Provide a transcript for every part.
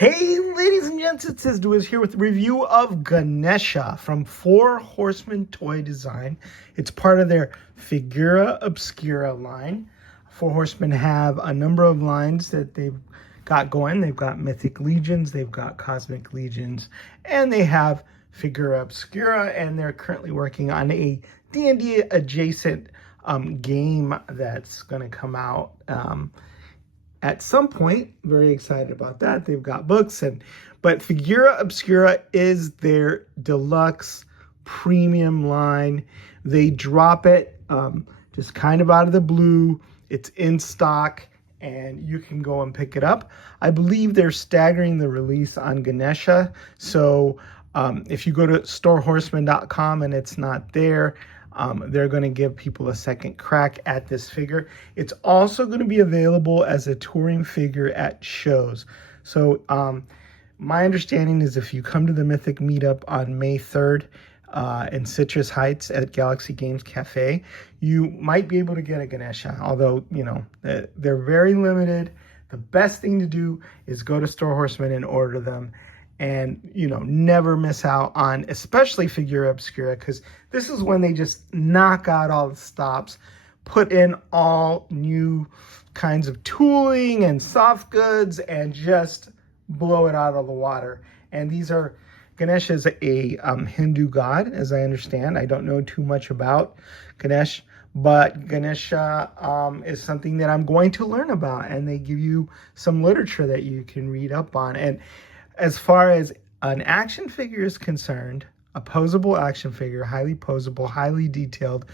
Hey, ladies and gents, it says Duaz here with a review of Ganesha from Four Horsemen Toy Design. It's part of their Figura Obscura line. Four Horsemen have a number of lines that they've got going. They've got Mythic Legions, they've got Cosmic Legions, and they have Figura Obscura, and they're currently working on a D&D adjacent game that's going to come out at some point. Very excited about that. They've got books, but Figura Obscura is their deluxe premium line. They drop it just kind of out of the blue. It's in stock and you can go and pick it up. I believe they're staggering the release on Ganesha. So if you go to storehorseman.com and it's not there, they're going to give people a second crack at this figure. It's also going to be available as a touring figure at shows. So my understanding is if you come to the Mythic meetup on May 3rd in Citrus Heights at Galaxy Games Cafe, you might be able to get a Ganesha, although, you know, they're very limited. The best thing to do is go to Store Horseman and order them. And, you know, never miss out on, especially Figura Obscura, because this is when they just knock out all the stops, put in all new kinds of tooling and soft goods, and just blow it out of the water. And these are, Ganesha is a Hindu god, as I understand. I don't know too much about Ganesh, but Ganesha is something that I'm going to learn about. And they give you some literature that you can read up on. And as far as an action figure is concerned, a posable action figure, highly posable, highly detailed,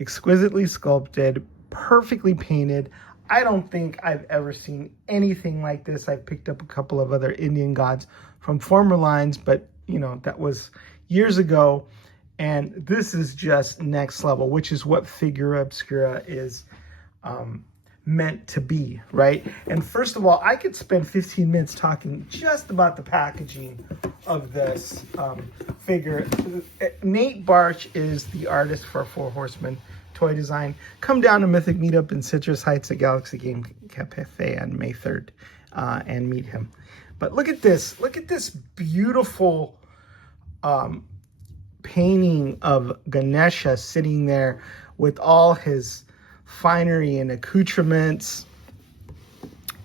exquisitely sculpted, perfectly painted. I don't think I've ever seen anything like this. I've picked up a couple of other Indian gods from former lines, but you know, that was years ago. And this is just next level, which is what Figura Obscura is meant to be, right? And first of all, I could spend 15 minutes talking just about the packaging of this figure. Nate Barch is the artist for Four Horsemen Toy Design. Come down to Mythic Meetup in Citrus Heights at Galaxy Game Cafe on May 3rd and meet him. But look at this. Look at this beautiful painting of Ganesha sitting there with all his finery and accoutrements,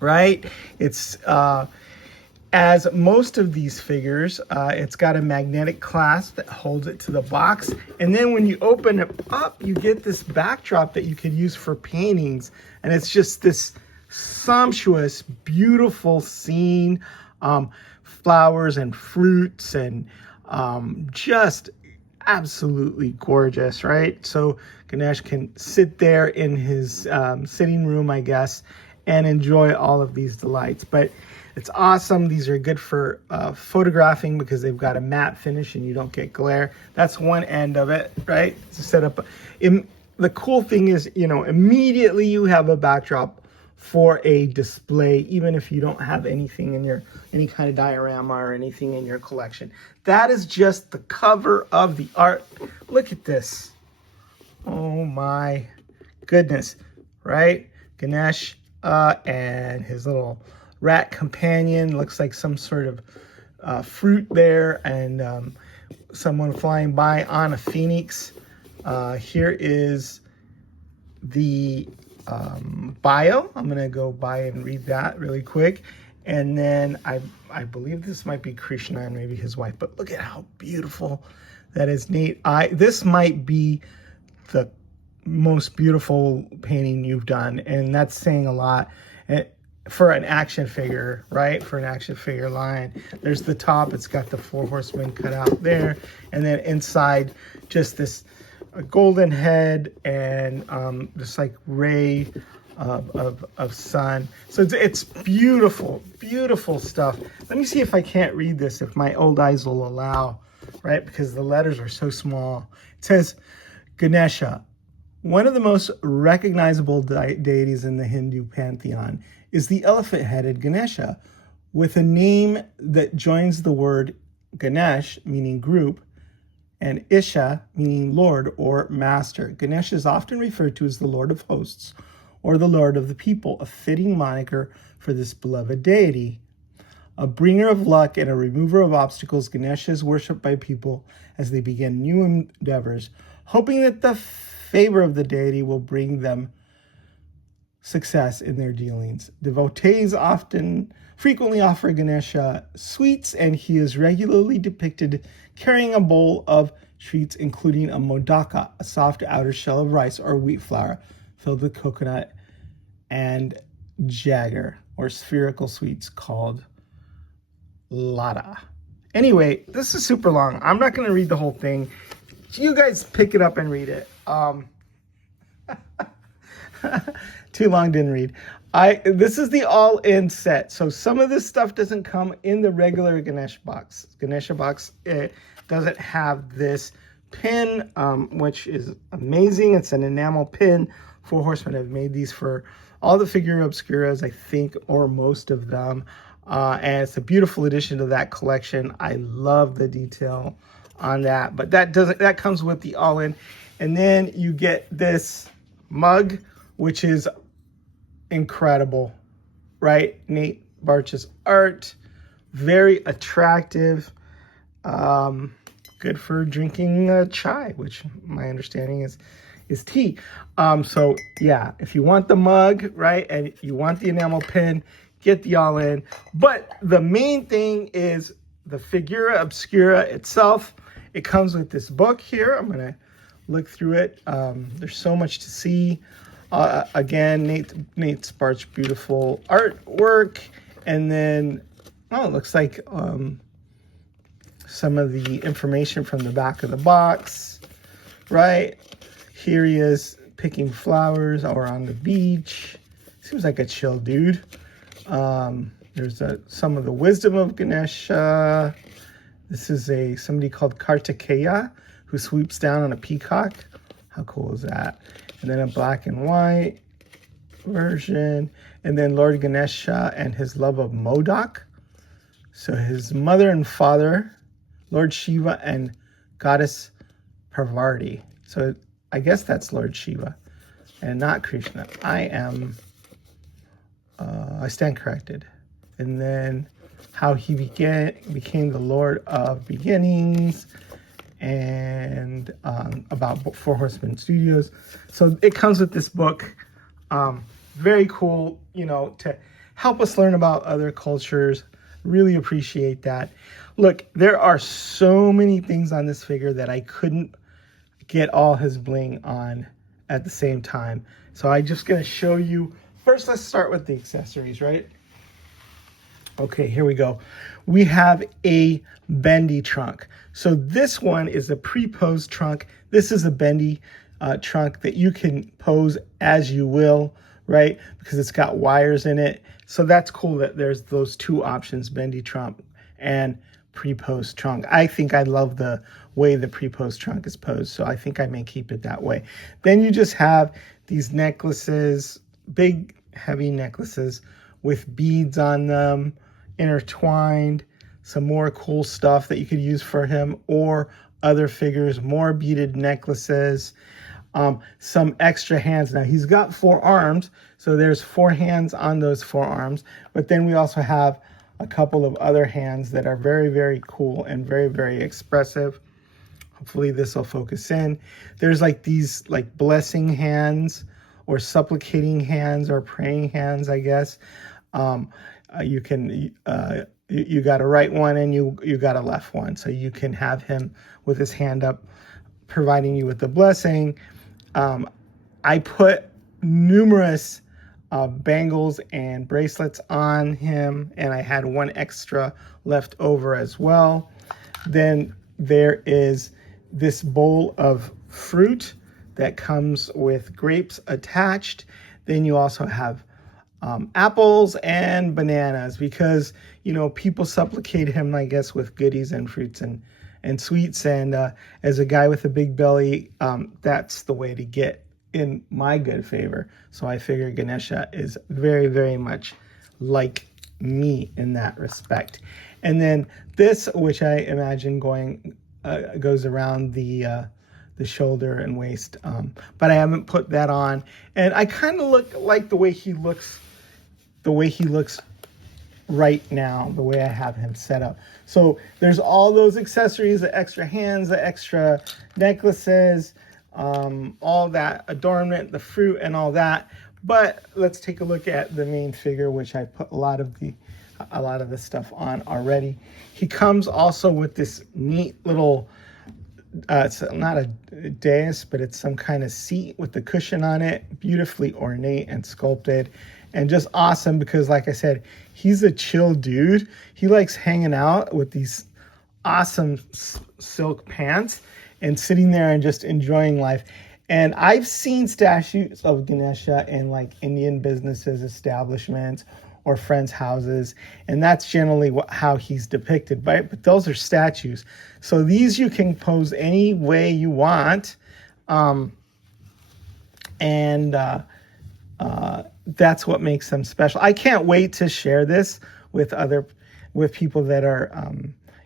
right? It's as most of these figures, it's got a magnetic clasp that holds it to the box, and then when you open it up, you get this backdrop that you can use for paintings, and it's just this sumptuous, beautiful scene, flowers and fruits, and just absolutely gorgeous, right? So Ganesh can sit there in his sitting room, I guess, and enjoy all of these delights. But it's awesome. These are good for photographing because they've got a matte finish and you don't get glare. That's one end of it, right? To set up. The cool thing is, you know, immediately you have a backdrop for a display, even if you don't have anything in any kind of diorama or anything in your collection. That is just the cover of the art. Look at this. Oh my goodness, right? Ganesh and his little rat companion. Looks like some sort of fruit there, and someone flying by on a phoenix. Here is the bio. I'm gonna go by and read that really quick, and then I believe this might be Krishna and maybe his wife, but look at how beautiful that is. Neat. This might be the most beautiful painting you've done, and that's saying a lot for an action figure, right? For an action figure line. There's the top, it's got the Four Horsemen cut out there, and then inside just this a golden head and just like ray of sun. So it's beautiful, beautiful stuff. Let me see if I can't read this, if my old eyes will allow, right? Because the letters are so small. It says, Ganesha, one of the most recognizable deities in the Hindu pantheon, is the elephant-headed Ganesha, with a name that joins the word Ganesh, meaning group, and Isha, meaning Lord or Master. Ganesh is often referred to as the Lord of Hosts or the Lord of the People, a fitting moniker for this beloved deity. A bringer of luck and a remover of obstacles, Ganesha is worshipped by people as they begin new endeavors, hoping that the favor of the deity will bring them success in their dealings. Devotees frequently offer Ganesha sweets, and he is regularly depicted carrying a bowl of sweets, including a modaka, a soft outer shell of rice or wheat flour filled with coconut, and jagger, or spherical sweets called lada. Anyway, this is super long. I'm not going to read the whole thing. You guys pick it up and read it. Too long, didn't read. This is the all-in set. So some of this stuff doesn't come in the regular Ganesha box. Ganesha box, it doesn't have this pin, which is amazing. It's an enamel pin. Four Horsemen have made these for all the Figura Obscuras, I think, or most of them. And it's a beautiful addition to that collection. I love the detail on that. But that comes with the all-in. And then you get this mug, which is incredible, right? Nate Barch's art, very attractive, good for drinking chai, which my understanding is tea. So yeah, if you want the mug, right, and you want the enamel pin, get the all-in. But the main thing is the Figura Obscura itself. It comes with this book here. I'm gonna look through it. There's so much to see. Again, Nate Sparks' beautiful artwork, and then it looks like some of the information from the back of the box. Right here, he is picking flowers or on the beach. Seems like a chill dude. There's some of the wisdom of Ganesha. This is somebody called Kartikeya who swoops down on a peacock. How cool is that? And then a black and white version. And then Lord Ganesha and his love of Modak. So his mother and father, Lord Shiva and Goddess Parvati. So I guess that's Lord Shiva and not Krishna. I stand corrected. And then how he became the Lord of Beginnings, and about Four Horsemen Studios. So it comes with this book. Very cool, to help us learn about other cultures. Really appreciate that. Look, there are so many things on this figure that I couldn't get all his bling on at the same time. So I'm just going to show you. First, let's start with the accessories, right? Okay, here we go. We have a bendy trunk. So this one is a pre-posed trunk. This is a bendy trunk that you can pose as you will, right? Because it's got wires in it. So that's cool that there's those two options, bendy trunk and pre-posed trunk. I think I love the way the pre-posed trunk is posed, so I think I may keep it that way. Then you just have these necklaces, big, heavy necklaces with beads on them, intertwined, some more cool stuff that you could use for him or other figures, more beaded necklaces, some extra hands. Now he's got 4 arms, so there's 4 hands on those 4 arms, but then we also have a couple of other hands that are very, very cool and very, very expressive. Hopefully this will focus in. There's like these blessing hands or supplicating hands or praying hands, I guess. You got a right one and you got a left one. So you can have him with his hand up, providing you with the blessing. I put numerous bangles and bracelets on him, and I had one extra left over as well. Then there is this bowl of fruit that comes with grapes attached. Then you also have apples and bananas, because people supplicate him, I guess, with goodies and fruits and sweets, and as a guy with a big belly, that's the way to get in my good favor. So I figure Ganesha is very, very much like me in that respect. And then this, which I imagine goes around the shoulder and waist, but I haven't put that on, and I kind of like the way he looks right now, the way I have him set up. So there's all those accessories, the extra hands, the extra necklaces, all that adornment, the fruit and all that. But let's take a look at the main figure, which I put a lot of the stuff on already. He comes also with this neat little, it's not a dais, but it's some kind of seat with the cushion on it, beautifully ornate and sculpted, and just awesome because, like I said, he's a chill dude. He likes hanging out with these awesome silk pants and sitting there and just enjoying life. And I've seen statues of Ganesha in like Indian businesses, establishments, or friends' houses, and that's generally how he's depicted, right? But those are statues. So these you can pose any way you want, and that's what makes them special. I can't wait to share this with people that are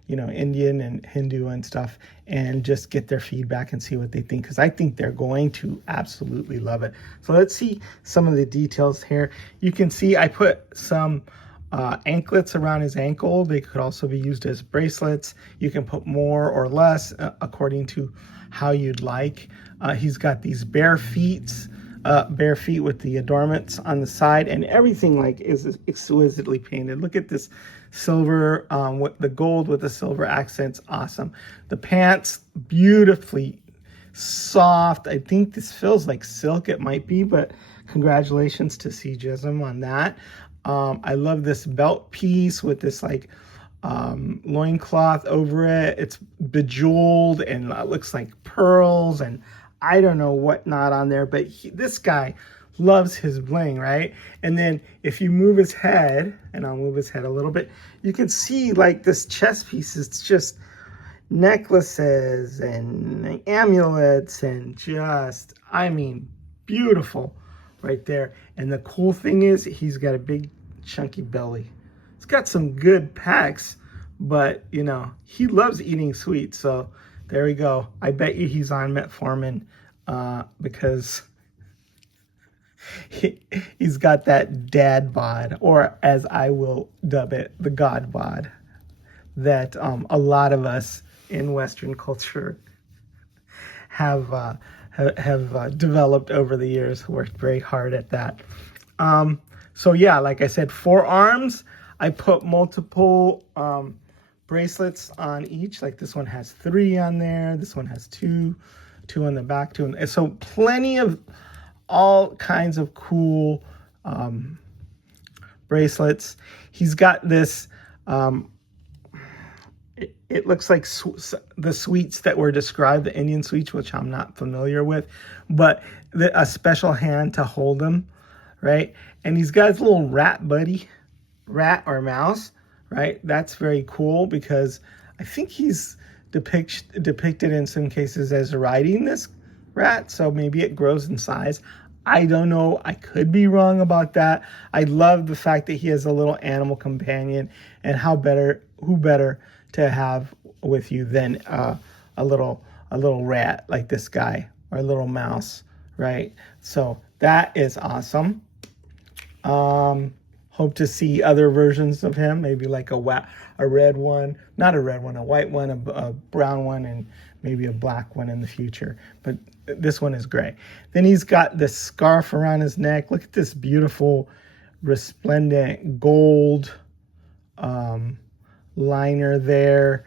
Indian and Hindu and stuff, and just get their feedback and see what they think, because I think they're going to absolutely love it. So let's see some of the details here. You can see I put some anklets around his ankle. They could also be used as bracelets. You can put more or less according to how you'd like. He's got these bare feet with the adornments on the side, and everything like is exquisitely painted. Look at this silver with the gold with the silver accents. Awesome. The pants, beautifully soft. I think this feels like silk. It might be, but congratulations to CJism on that. I love this belt piece with this like loincloth over it. It's bejeweled and it looks like pearls and I don't know what not on there, but this guy loves his bling, right? And then if you move his head, and I'll move his head a little bit, you can see like this chest piece is just necklaces and amulets and just, I mean, beautiful right there. And the cool thing is he's got a big chunky belly. He's got some good pecs, but he loves eating sweets. So there we go. I bet you he's on metformin because he's got that dad bod, or as I will dub it, the God bod, that a lot of us in Western culture have developed over the years. Worked very hard at that. So yeah, like I said, forearms, I put multiple bracelets on each. Like this one has 3 on there. This one has 2 on the back, 2. And so plenty of all kinds of cool bracelets. He's got this, it looks like the sweets that were described, the Indian sweets, which I'm not familiar with, but a special hand to hold them, right? And he's got his little rat buddy, rat or mouse, right? That's very cool because I think he's depicted in some cases as riding this rat, so maybe it grows in size. I don't know. I could be wrong about that. I love the fact that he has a little animal companion, and who better to have with you than a little rat like this guy, or a little mouse, right? So that is awesome. Hope to see other versions of him, maybe like a red one, not a red one, a white one, a brown one, and maybe a black one in the future. But this one is gray. Then he's got this scarf around his neck. Look at this beautiful, resplendent gold liner there.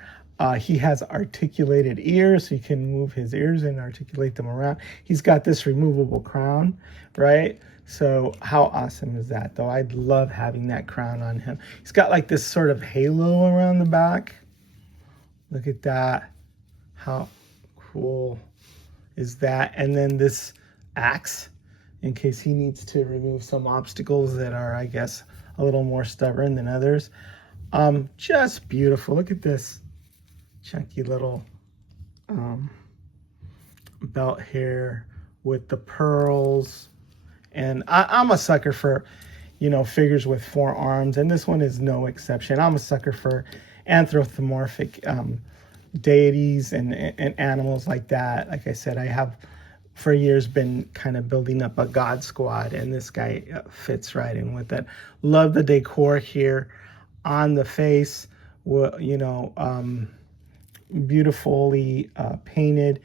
He has articulated ears, so you can move his ears and articulate them around. He's got this removable crown, right? So how awesome is that, though? I'd love having that crown on him. He's got like this sort of halo around the back. Look at that. How cool is that? And then this axe, in case he needs to remove some obstacles that are, I guess, a little more stubborn than others. Just beautiful. Look at this chunky little belt here with the pearls. And I'm a sucker for, figures with 4 arms, and this one is no exception. I'm a sucker for anthropomorphic deities and animals like that. Like I said, I have for years been kind of building up a god squad, and this guy fits right in with it. Love the decor here. on the face, you know, beautifully painted.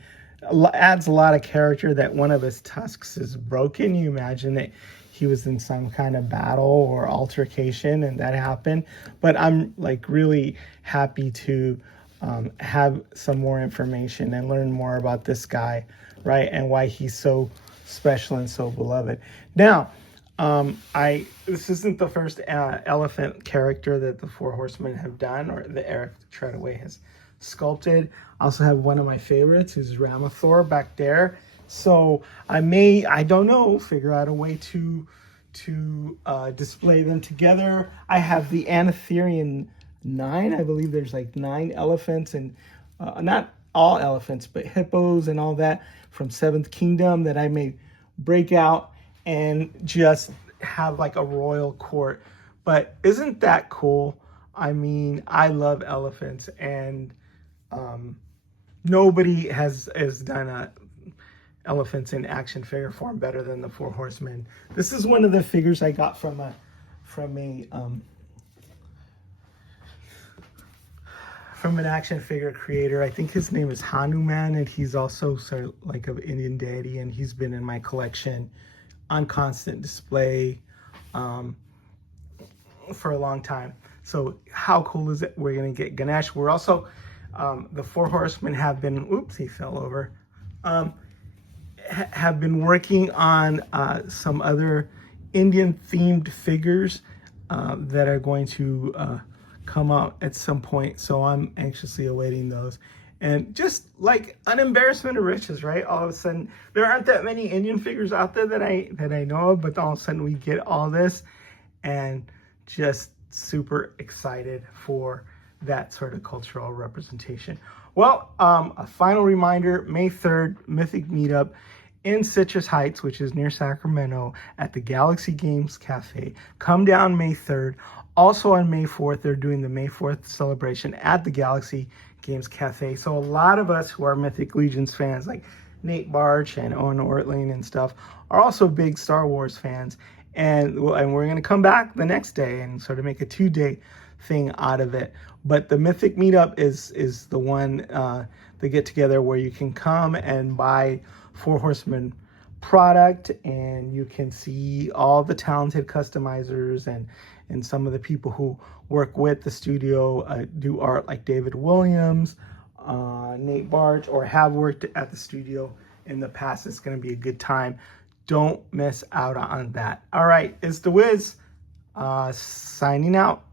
Adds a lot of character that one of his tusks is broken. You imagine that he was in some kind of battle or altercation and that happened. But I'm like really happy to have some more information and learn more about this guy, right? And why he's so special and so beloved. Now, this isn't the first elephant character that the Four Horsemen have done, or that Eric Treadaway has sculpted. I also have one of my favorites, who's Ramathor back there. So I don't know, figure out a way to display them together. I have the Anatherian 9. I believe there's like 9 elephants, and not all elephants, but hippos and all that from Seventh Kingdom that I may break out and just have like a royal court. But isn't that cool? I mean, I love elephants, and nobody has done elephants in action figure form better than the Four Horsemen. This is one of the figures I got from an action figure creator. I think his name is Hanuman, and he's also sort of like an Indian deity, and he's been in my collection on constant display for a long time. So how cool is it? We're gonna get Ganesha. We're also the Four Horsemen have been, oops, he fell over, have been working on some other Indian themed figures that are going to come out at some point. So I'm anxiously awaiting those. And just like an embarrassment of riches, right? All of a sudden, there aren't that many Indian figures out there that I know of, but all of a sudden we get all this, and just super excited for that sort of cultural representation. Well, a final reminder, May 3rd, Mythic Meetup in Citrus Heights, which is near Sacramento, at the Galaxy Games Cafe. Come down May 3rd. Also on May 4th, they're doing the May 4th celebration at the Galaxy Games Cafe. So a lot of us who are Mythic Legions fans, like Nate Barch and Owen Ortling and stuff, are also big Star Wars fans. And we're going to come back the next day and sort of make a 2-day thing out of it. But the Mythic Meetup is the one, the get together where you can come and buy Four Horsemen product, and you can see all the talented customizers and some of the people who work with the studio, do art, like David Williams, Nate Barch, or have worked at the studio in the past. It's going to be a good time. Don't miss out on that. All right, it's the Wiz, signing out.